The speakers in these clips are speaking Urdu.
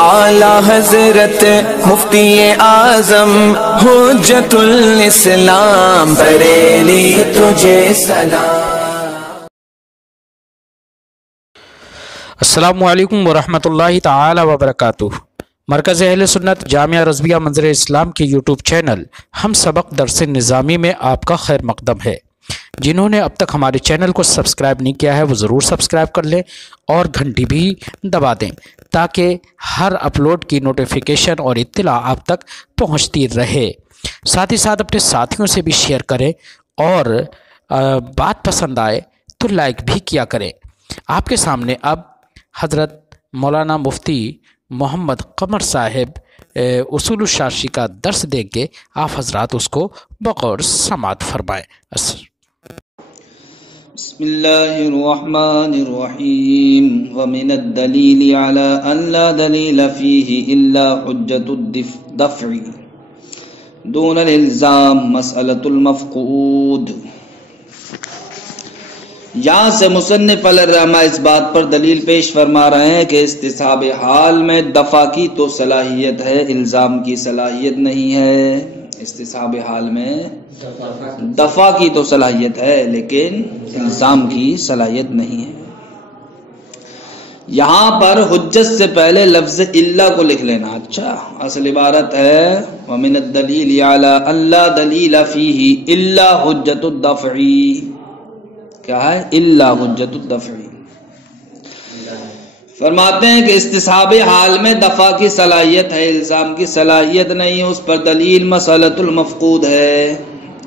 اعلی حضرت مفتی اعظم حجت الاسلام بریلی تجھے سلام۔ السلام علیکم ورحمۃ اللہ تعالی وبرکاتہ۔ مرکز اہل سنت جامعہ رضویہ منظر اسلام کے یوٹیوب چینل ہم سبق درس نظامی میں آپ کا خیر مقدم ہے۔ جنہوں نے اب تک ہمارے چینل کو سبسکرائب نہیں کیا ہے وہ ضرور سبسکرائب کر لیں اور گھنٹی بھی دبا دیں تاکہ ہر اپلوڈ کی نوٹیفیکیشن اور اطلاع آپ تک پہنچتی رہے۔ ساتھ ہی ساتھ اپنے ساتھیوں سے بھی شیئر کریں اور بات پسند آئے تو لائک بھی کیا کریں۔ آپ کے سامنے اب حضرت مولانا مفتی محمد قمر صاحب اصول الشاشی کا درس دیں گے، آپ حضرات اس کو بغور سماعت فرمائیں۔ بسم اللہ الرحمن الرحیم ومن الدلیل على ان لا دلیل فیہ الا حجت الدفع دون الالزام مسئلۃ المفقود۔ یہاں سے مصنف علیہ الرحمہ اس بات پر دلیل پیش فرما رہے ہیں کہ استصحاب حال میں دفع کی تو صلاحیت ہے، الزام کی صلاحیت نہیں ہے۔ استصحاب حال میں دفع کی تو صلاحیت ہے لیکن الزام کی صلاحیت نہیں ہے۔ یہاں پر حجت سے پہلے لفظ الا کو لکھ لینا۔ اچھا، اصل عبارت ہے ومن الدلیل علی ان لا دلیل فیہ الا حجت الدفع۔ کیا ہے؟ الا حجت الدفع۔ فرماتے ہیں کہ استصحاب حال میں دفع کی صلاحیت ہے، الزام کی صلاحیت نہیں، اس پر دلیل مسئلۃ المفقود ہے،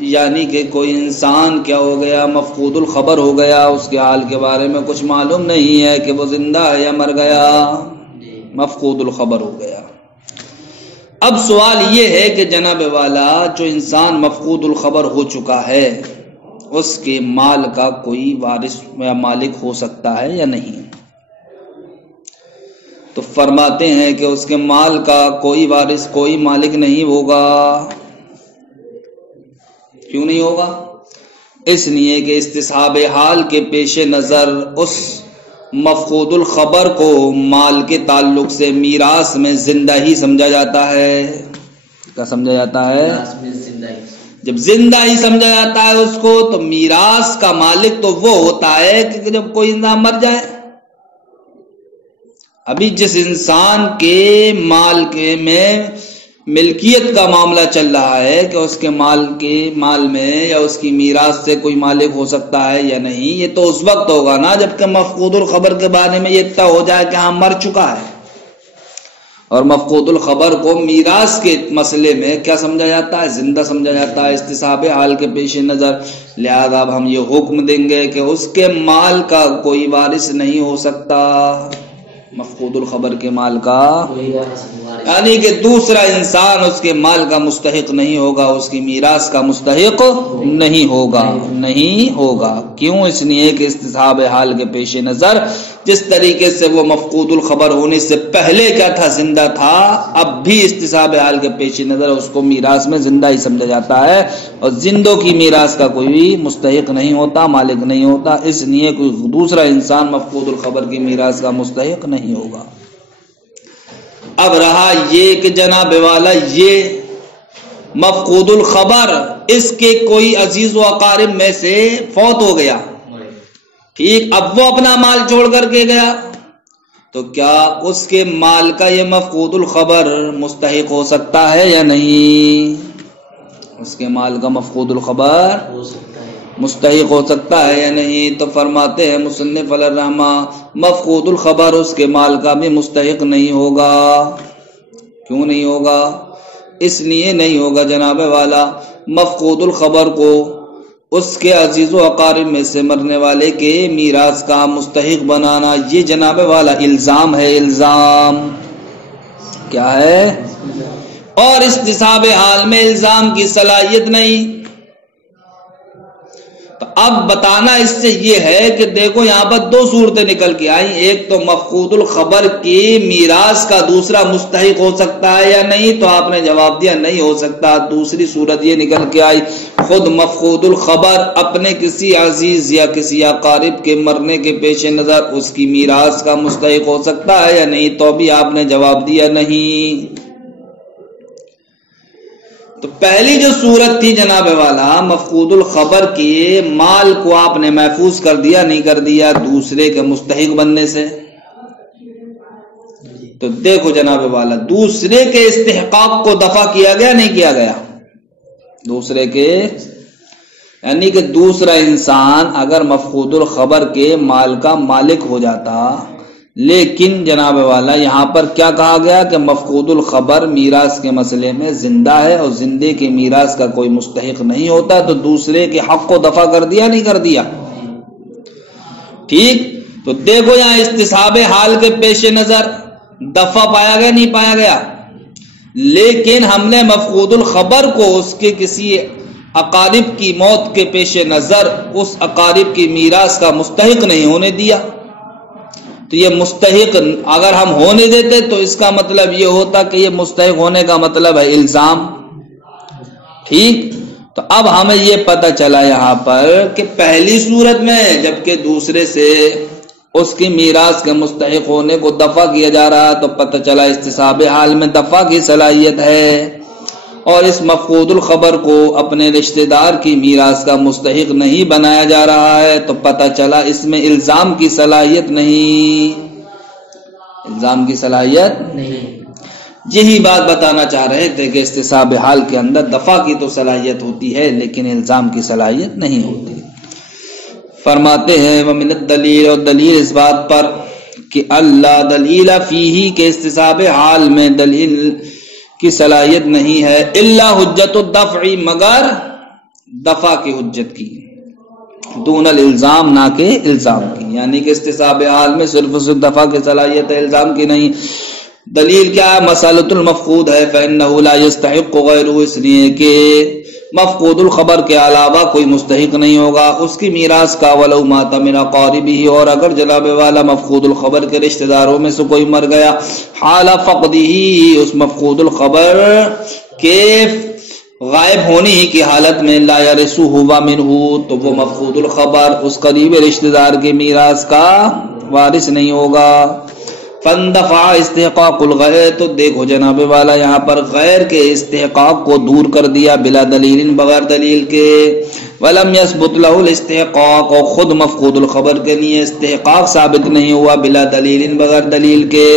یعنی کہ کوئی انسان کیا ہو گیا؟ مفقود الخبر ہو گیا، اس کے حال کے بارے میں کچھ معلوم نہیں ہے کہ وہ زندہ ہے یا مر گیا، مفقود الخبر ہو گیا۔ اب سوال یہ ہے کہ جناب والا جو انسان مفقود الخبر ہو چکا ہے اس کے مال کا کوئی وارث یا مالک ہو سکتا ہے یا نہیں؟ تو فرماتے ہیں کہ اس کے مال کا کوئی وارث، کوئی مالک نہیں ہوگا۔ کیوں نہیں ہوگا؟ اس لیے کہ استصحاب حال کے پیش نظر اس مفقود الخبر کو مال کے تعلق سے میراث میں زندہ ہی سمجھا جاتا ہے۔ کیا سمجھا جاتا ہے؟ جب زندہ ہی سمجھا جاتا ہے اس کو تو میراث کا مالک تو وہ ہوتا ہے کہ جب کوئی انسان مر جائے۔ ابھی جس انسان کے مال کے میں ملکیت کا معاملہ چل رہا ہے کہ اس کے مال میں یا اس کی میراث سے کوئی مالک ہو سکتا ہے یا نہیں، یہ تو اس وقت ہوگا نا جب کہ مفقود الخبر کے بارے میں یہ طے ہو جائے کہ ہاں مر چکا ہے۔ اور مفقود الخبر کو میراث کے مسئلے میں کیا سمجھا جاتا ہے؟ زندہ سمجھا جاتا ہے استصحاب حال کے پیش نظر۔ لہذا اب ہم یہ حکم دیں گے کہ اس کے مال کا کوئی وارث نہیں ہو سکتا، مفقود الخبر کے مال کا، یعنی کہ دوسرا انسان اس کے مال کا مستحق نہیں ہوگا، اس کی میراث کا مستحق نہیں ہوگا۔ کیوں؟ اس لیے کہ استصحاب حال کے پیش نظر جس طریقے سے وہ مفقود الخبر ہونے سے پہلے کیا تھا؟ زندہ تھا، اب بھی استصحاب حال کے پیش نظر اس کو میراث میں زندہ ہی سمجھا جاتا ہے، اور زندوں کی میراث کا کوئی بھی مستحق نہیں ہوتا، مالک نہیں ہوتا، اس لیے کوئی دوسرا انسان مفقود الخبر کی میراث کا مستحق نہیں ہوگا۔ اب رہا یہ کہ جناب والا یہ مفقود الخبر اس کے کوئی عزیز و اقارب میں سے فوت ہو گیا، ٹھیک، اب وہ اپنا مال چھوڑ کر کے گیا، تو کیا اس کے مال کا یہ مفقود الخبر مستحق ہو سکتا ہے یا نہیں؟ اس کے مال کا مفقود الخبر مستحق ہو سکتا ہے یا نہیں؟ تو فرماتے ہیں مصنف علیہ الرحمہ مفقود الخبر اس کے مال کا بھی مستحق نہیں ہوگا۔ کیوں نہیں ہوگا؟ اس لیے نہیں ہوگا جناب والا مفقود الخبر کو اس کے عزیز و اقارب میں سے مرنے والے کے میراث کا مستحق بنانا یہ جناب والا الزام ہے۔ الزام کیا ہے؟ اور استصحاب حال میں الزام کی صلاحیت نہیں۔ تو اب بتانا اس سے یہ ہے کہ دیکھو یہاں پر دو صورتیں نکل کے آئیں، ایک تو مفقود الخبر کی میراث کا دوسرا مستحق ہو سکتا ہے یا نہیں، تو آپ نے جواب دیا نہیں ہو سکتا۔ دوسری صورت یہ نکل کے آئی خود مفقود الخبر اپنے کسی عزیز یا کسی اقارب کے مرنے کے پیش نظر اس کی میراث کا مستحق ہو سکتا ہے یا نہیں، تو بھی آپ نے جواب دیا نہیں۔ تو پہلی جو صورت تھی جناب والا مفقود الخبر کے مال کو آپ نے محفوظ کر دیا نہیں کر دیا دوسرے کے مستحق بننے سے، تو دیکھو جناب والا دوسرے کے استحقاق کو دفع کیا گیا نہیں کیا گیا، دوسرے کے یعنی کہ دوسرا انسان اگر مفقود الخبر کے مال کا مالک ہو جاتا، لیکن جناب والا یہاں پر کیا کہا گیا کہ مفقود الخبر میراث کے مسئلے میں زندہ ہے اور زندے کے میراث کا کوئی مستحق نہیں ہوتا، تو دوسرے کے حق کو دفع کر دیا نہیں کر دیا، ٹھیک۔ تو دیکھو یہاں استصحاب حال کے پیش نظر دفع پایا گیا نہیں پایا گیا، لیکن ہم نے مفقود الخبر کو اس کے کسی اقارب کی موت کے پیش نظر اس اقارب کی میراث کا مستحق نہیں ہونے دیا، تو یہ مستحق اگر ہم ہونے دیتے تو اس کا مطلب یہ ہوتا کہ یہ مستحق ہونے کا مطلب ہے الزام، ٹھیک۔ تو اب ہمیں یہ پتہ چلا یہاں پر کہ پہلی صورت میں جبکہ دوسرے سے اس کی میراث کے مستحق ہونے کو دفع کیا جا رہا، تو پتہ چلا استصحاب حال میں دفع کی صلاحیت ہے، اور اس مفقود الخبر کو اپنے رشتہ دار کی میراث کا مستحق نہیں بنایا جا رہا ہے، تو پتہ چلا اس میں الزام کی صلاحیت نہیں، الزام کی صلاحیت نہیں۔ یہی بات بتانا چاہ رہے تھے کہ استصحاب حال کے اندر دفع کی تو صلاحیت ہوتی ہے لیکن الزام کی صلاحیت نہیں ہوتی۔ فرماتے ہیں ومن الدلیل، اور دلیل اس بات پر کہ اللہ دلیل فیہ کے استصحاب حال میں دلیل کی صلاحیت نہیں ہے، الا حجت الدفع، مگر دفع کی حجت کی، دون الالزام، نہ کہ الزام کی، یعنی کہ استصحاب حال میں صرف دفع کی صلاحیت ہے، الزام کی نہیں۔ دلیل کیا ہے؟ مسألۃ المفقود ہے، فإنه لا يستحق غیرہ، اس لیے کہ مفقود الخبر کے علاوہ کوئی مستحق نہیں ہوگا اس کی میراث کا، ولو مات من اقاربہ، اور اگر جناب والا مفقود الخبر کے رشتہ داروں میں سے کوئی مر گیا، حال فقدہ، اس مفقود الخبر کے غائب ہونے ہی کی حالت میں، لا یرث ہوا منہ، تو وہ مفقود الخبر اس قریب رشتہ دار کے میراث کا وارث نہیں ہوگا۔ فاندفع استحقاق الغیر، تو دیکھو جناب والا یہاں پر غیر کے استحقاق کو دور کر دیا، بلا دلیل، بغیر دلیل کے، ولم یثبت له الاستحقاق، اور خود مفقود الخبر کے لیے استحقاق ثابت نہیں ہوا، بلا دلیل، بغیر دلیل کے۔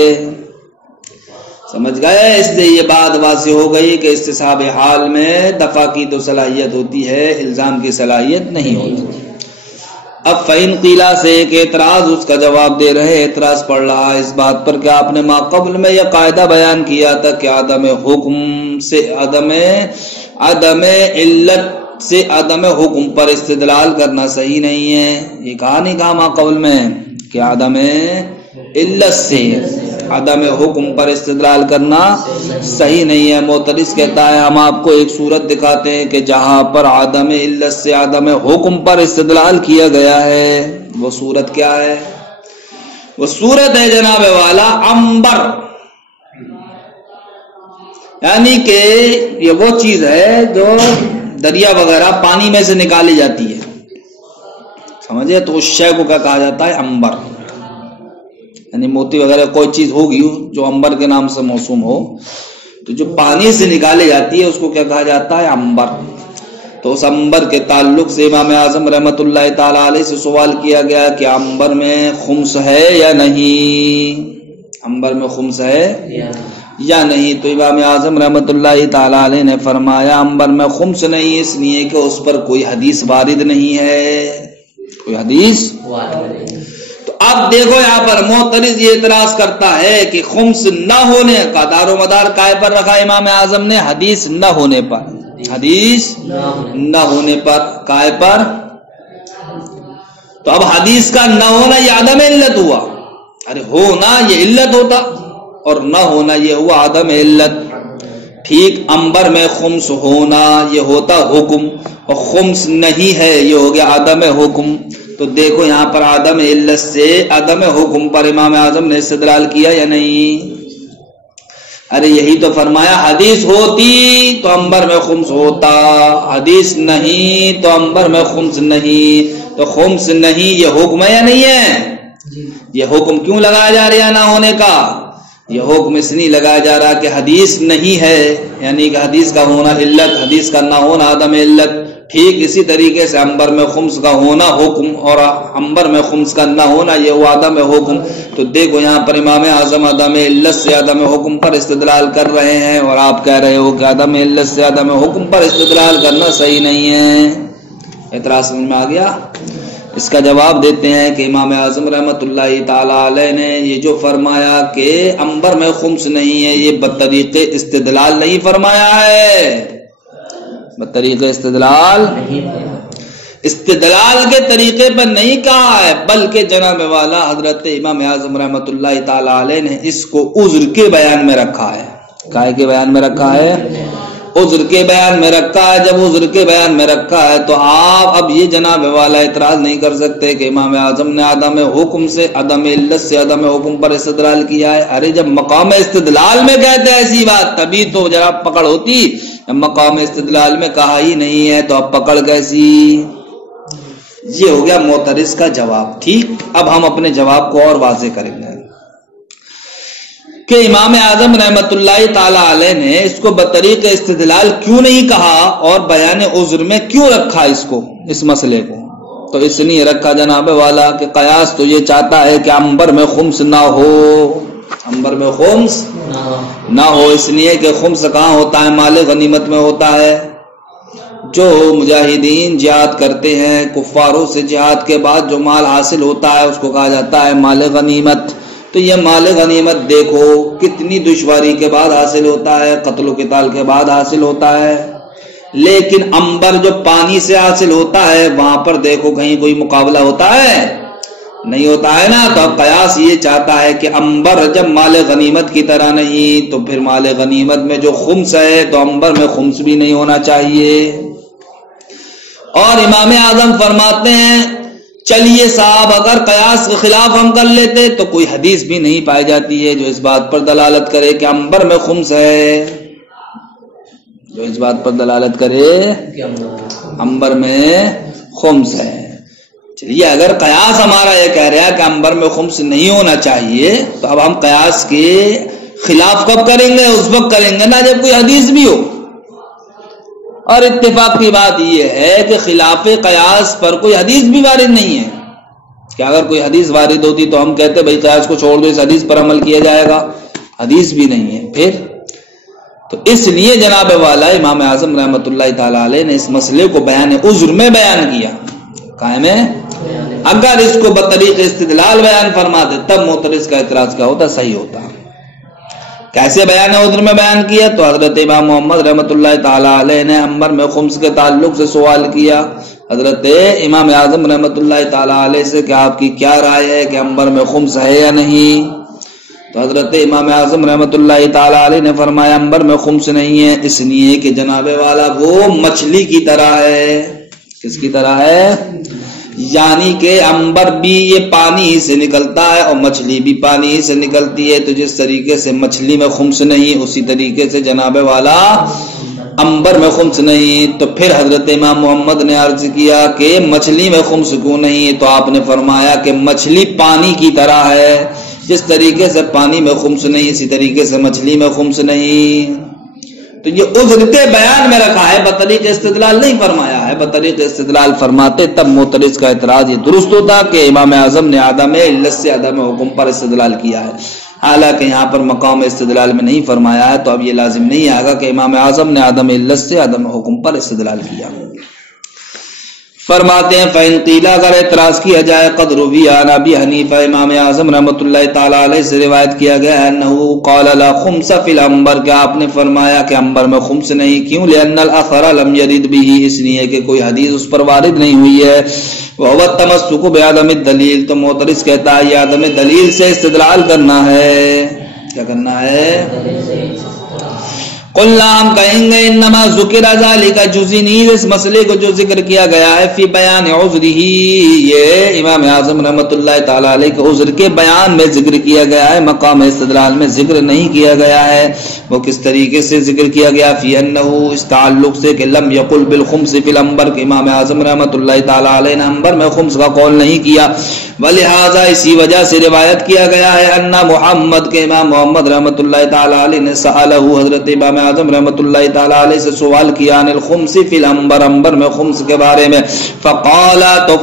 سمجھ گئے؟ اس سے یہ بات واضح ہو گئی کہ استصحاب حال میں دفع کی تو صلاحیت ہوتی ہے، الزام کی صلاحیت نہیں ہوتی۔ اب فَإِن قِيلَ سے ایک اعتراض اس کا جواب دے رہے، اعتراض پڑھ رہا ہے اس بات پر کہ آپ نے ما قبل میں یہ قاعدہ بیان کیا تھا کہ عدم حکم سے عدم علت سے عدم حکم پر استدلال کرنا صحیح نہیں ہے، یہ کہا نہیں کہا ما قبل میں کہ عدم علت سے عدم حکم پر استدلال کرنا صحیح نہیں ہے۔ معترض کہتا ہے ہم آپ کو ایک صورت دکھاتے ہیں کہ جہاں پر عدم علت سے عدم حکم پر استدلال کیا گیا ہے، وہ صورت کیا ہے؟ وہ صورت ہے جناب والا عنبر، یعنی کہ یہ وہ چیز ہے جو دریا وغیرہ پانی میں سے نکالی جاتی ہے، سمجھے؟ تو اس شے کو کیا کہا جاتا ہے؟ عنبر، یعنی موتی وغیرہ کوئی چیز ہوگی جو عنبر کے نام سے موسوم ہو، تو جو پانی سے نکالی جاتی ہے اس کو کیا کہا جاتا ہے؟ عنبر۔ تو اس عنبر کے تعلق سے امام اعظم رحمۃ اللہ تعالی علیہ سے سوال کیا گیا کہ عنبر میں خمس ہے یا نہیں، عنبر میں خمس ہے یا نہیں؟ تو امام اعظم رحمۃ اللہ تعالی علیہ نے فرمایا عنبر میں خمس نہیں، اس لیے کہ اس پر کوئی حدیث وارد نہیں ہے، کوئی حدیث۔ تو اب دیکھو یہاں پر معترض یہ اعتراض کرتا ہے کہ خمس نہ ہونے کا دار و مدار کائے پر رکھا امام اعظم نے؟ حدیث نہ ہونے پر، حدیث نہ ہونے پر، کائے پر؟ تو اب حدیث کا نہ ہونا یہ عدم علت ہوا، ارے ہونا یہ علت ہوتا اور نہ ہونا یہ ہوا عدم علت، ٹھیک انبر میں خمس ہونا یہ ہوتا حکم، اور خمس نہیں ہے یہ ہو گیا عدم حکم. تو دیکھو یہاں پر عدم علت سے عدم حکم پر امام اعظم نے استدلال کیا یا نہیں؟ ارے یہی تو فرمایا حدیث ہوتی تو انبر میں خمس ہوتا، حدیث نہیں تو انبر میں خمس نہیں. تو خمس نہیں یہ حکم ہے یا نہیں ہے؟ یہ حکم کیوں لگایا جا رہا ہے نہ ہونے کا؟ یہ حکم اس لیے لگایا جا رہا کہ حدیث نہیں ہے، یعنی کہ حدیث کا ہونا علت، حدیث کا نہ ہونا عدم علت. ٹھیک اسی طریقے سے انبر میں خمس کا ہونا حکم اور انبر میں خمس کا نہ ہونا یہ ہوا عدم حکم. تو دیکھو یہاں پر امام اعظم عدم علت سے عدم حکم پر استدلال کر رہے ہیں، اور آپ کہہ رہے ہو کہ عدم علت سے عدم حکم پر استدلال کرنا صحیح نہیں ہے. اعتراض سمجھ میں آ گیا؟ اس کا جواب دیتے ہیں کہ امام اعظم رحمت اللہ تعالی علیہ نے یہ جو فرمایا کہ انبر میں خمس نہیں ہے یہ بطریق استدلال نہیں فرمایا ہے، بطریق استدلال کے طریقے پر نہیں کہا ہے، بلکہ جناب والا حضرت امام اعظم رحمت اللہ تعالی علیہ نے اس کو عذر کے بیان میں رکھا ہے. کائے کے بیان میں رکھا ہے؟ عذر کے بیان میں رکھا ہے. جب عذر کے بیان میں رکھا ہے تو آپ اب یہ جناب والا اعتراض نہیں کر سکتے کہ امام اعظم نے عدم حکم سے عدم علت سے عدم حکم پر استدلال کیا ہے. ارے جب مقام استدلال میں کہتے ہیں ایسی بات تبھی تو ذرا پکڑ ہوتی، مقام استدلال میں کہا ہی نہیں ہے تو اب پکڑ کیسی؟ یہ ہو گیا معترض کا جواب. ٹھیک، اب ہم اپنے جواب کو اور واضح کریں گے کہ امام اعظم رحمت اللہ تعالی علیہ نے اس کو بطریق استدلال کیوں نہیں کہا اور بیان عذر میں کیوں رکھا اس مسئلے کو. تو اس لیے رکھا جناب والا کہ قیاس تو یہ چاہتا ہے کہ انبر میں خمس نہ ہو، انبر میں خمس نہ ہو، اس لیے کہ خمس کہاں ہوتا ہے؟ مال غنیمت میں ہوتا ہے. جو مجاہدین جہاد کرتے ہیں کفاروں سے جہاد کے بعد جو مال حاصل ہوتا ہے اس کو کہا جاتا ہے مال غنیمت. تو یہ مال غنیمت دیکھو کتنی دشواری کے بعد حاصل ہوتا ہے، قتل و قتال کے بعد حاصل ہوتا ہے. لیکن انبر جو پانی سے حاصل ہوتا ہے وہاں پر دیکھو کہیں کوئی مقابلہ ہوتا ہے؟ نہیں ہوتا ہے نا. تو اب قیاس یہ چاہتا ہے کہ انبر جب مال غنیمت کی طرح نہیں تو پھر مال غنیمت میں جو خمس ہے تو انبر میں خمس بھی نہیں ہونا چاہیے. اور امام اعظم فرماتے ہیں چلیے صاحب اگر قیاس کے خلاف ہم کر لیتے تو کوئی حدیث بھی نہیں پائی جاتی ہے جو اس بات پر دلالت کرے کہ انبر میں خمس ہے، جو اس بات پر دلالت کرے انبر میں خمس ہے. چلیے اگر قیاس ہمارا یہ کہہ رہا ہے کہ انبر میں خمس نہیں ہونا چاہیے تو اب ہم قیاس کے خلاف کب کریں گے؟ اس وقت کریں گے نا جب کوئی حدیث بھی ہو. اور اتفاق کی بات یہ ہے کہ خلاف قیاس پر کوئی حدیث بھی وارد نہیں ہے کہ اگر کوئی حدیث وارد ہوتی تو ہم کہتے بھائی قیاس کو چھوڑ دو، اس حدیث پر عمل کیا جائے گا. حدیث بھی نہیں ہے. پھر تو اس لیے جناب والا امام اعظم رحمت اللہ تعالی علیہ نے اس مسئلے کو بیان عذر میں بیان کیا. قائم ہے اگر اس کو بطریق استدلال بیان فرماتے تب معترض کا اعتراض کیا ہوتا؟ صحیح ہوتا. کیسے بیان عذر میں بیان کیا؟ تو حضرت امام محمد رحمت اللہ تعالی علیہ نے انبر میں خمس کے تعلق سے سوال کیا حضرت امام اعظم رحمت اللہ تعالی علیہ سے کہ آپ کی کیا رائے ہے کہ انبر میں خمس ہے یا نہیں؟ تو حضرت امام اعظم رحمت اللہ تعالی علیہ نے فرمایا انبر میں خمس نہیں ہے، اس لیے کہ جناب والا وہ مچھلی کی طرح ہے. کس کی طرح ہے؟ یعنی کہ انبر بھی یہ پانی ہی سے نکلتا ہے اور مچھلی بھی پانی ہی سے نکلتی ہے. تو جس طریقے سے مچھلی میں خمس نہیں اسی طریقے سے جناب والا انبر میں خمس نہیں. تو پھر حضرت امام محمد نے عرض کیا کہ مچھلی میں خمس کیوں نہیں؟ تو آپ نے فرمایا کہ مچھلی پانی کی طرح ہے، جس طریقے سے پانی میں خمس نہیں اسی طریقے سے مچھلی میں خمس نہیں. تو یہ عذر کے بیان میں رکھا ہے، بطریق استدلال نہیں فرمایا ہے. بطریق استدلال فرماتے تب معترض کا اعتراض یہ درست ہوتا کہ امام اعظم نے عدم علت سے عدم حکم پر استدلال کیا ہے. حالانکہ یہاں پر مقام استدلال میں نہیں فرمایا ہے تو اب یہ لازم نہیں آگا کہ امام اعظم نے عدم علت سے عدم حکم پر استدلال کیا. فرماتے ہیں فَإِن قِيلَ اگر اعتراض کیا جائے قد روی عن ابی حنیفہ امام اعظم رحمۃ اللہ تعالی علیہ سے روایت کیا گیا ہے انه قال لا خمس فی الانبر کہ آپ نے فرمایا کہ انبر میں خمس نہیں. کیوں؟ لأن الاخر لم يرد به اس لیے کہ کوئی حدیث اس پر وارد نہیں ہوئی ہے. وهو التمسك بعدم الدلیل تو معترض کہتا ہے یہ عدم دلیل سے استدلال کرنا ہے. کیا کرنا ہے؟ قلنا ہم کہیں گے انما ذکر ذالک جزی نیز اس مسئلے کو جو ذکر کیا گیا ہے فی بیان عذرہ، یہ امام اعظم رحمۃ اللہ تعالی علیہ کے عذر کے بیان میں ذکر کیا گیا ہے، مقام استدلال میں ذکر نہیں کیا گیا ہے۔ وہ کس طریقے سے ذکر کیا گیا؟ فی انہ، اس تعلق سے کہ لم یقل بالخمس فی العنبر، کہ امام اعظم رحمۃ اللہ تعالی علیہ نے عنبر میں خمس کا قول نہیں کیا، ولہذا اسی وجہ سے روایت کیا گیا ہے ان محمد، کے امام محمد رحمۃ اللہ تعالی علیہ نے سألہ، حضرت امام اعظم رحمۃ اللہ تعالی علیہ سے سوال کیا عن الخمس فی العنبر، عنبر میں خمس کے بارے میں، فقال، تو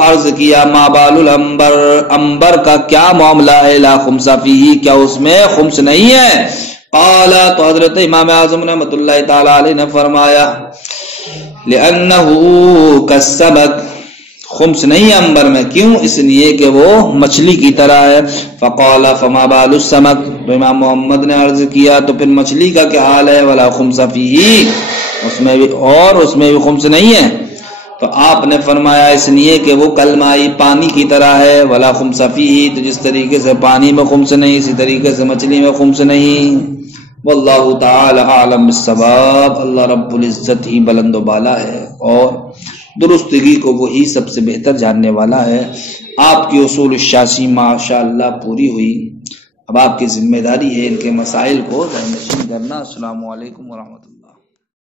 عرض کیا ما بال العنبر، عنبر کا کیا معاملہ ہے، لا خمس فیہ، کیا اس میں خمس نہیں ہے؟ قال، تو حضرت امام اعظم رحمۃ اللہ تعالی علیہ نے فرمایا لأنہ کالسمک، خمس نہیں ہے عنبر میں، کیوں؟ اس لیے کہ وہ مچھلی کی طرح ہے۔ فقال فما بال السمک، تو امام محمد نے عرض کیا تو پھر مچھلی کا کیا حال ہے؟ ولا خمس فیہ، اس میں بھی، اور اس میں بھی خمس نہیں ہے۔ تو آپ نے فرمایا اس لیے کہ وہ کالمائی، پانی کی طرح ہے، ولا خمس فیہ، تو جس طریقے سے پانی میں خمس نہیں، اسی طریقے سے مچھلی میں خمس نہیں۔ واللہ تعالی اعلم بالصواب، اللہ رب العزت ہی بلند و بالا ہے اور درستگی کو وہی سب سے بہتر جاننے والا ہے۔ آپ کی اصول الشاسی ماشاءاللہ پوری ہوئی، اب آپ کی ذمہ داری ہے ان کے مسائل کو ذہن نشین کرنا۔ السلام علیکم ورحمۃ اللہ۔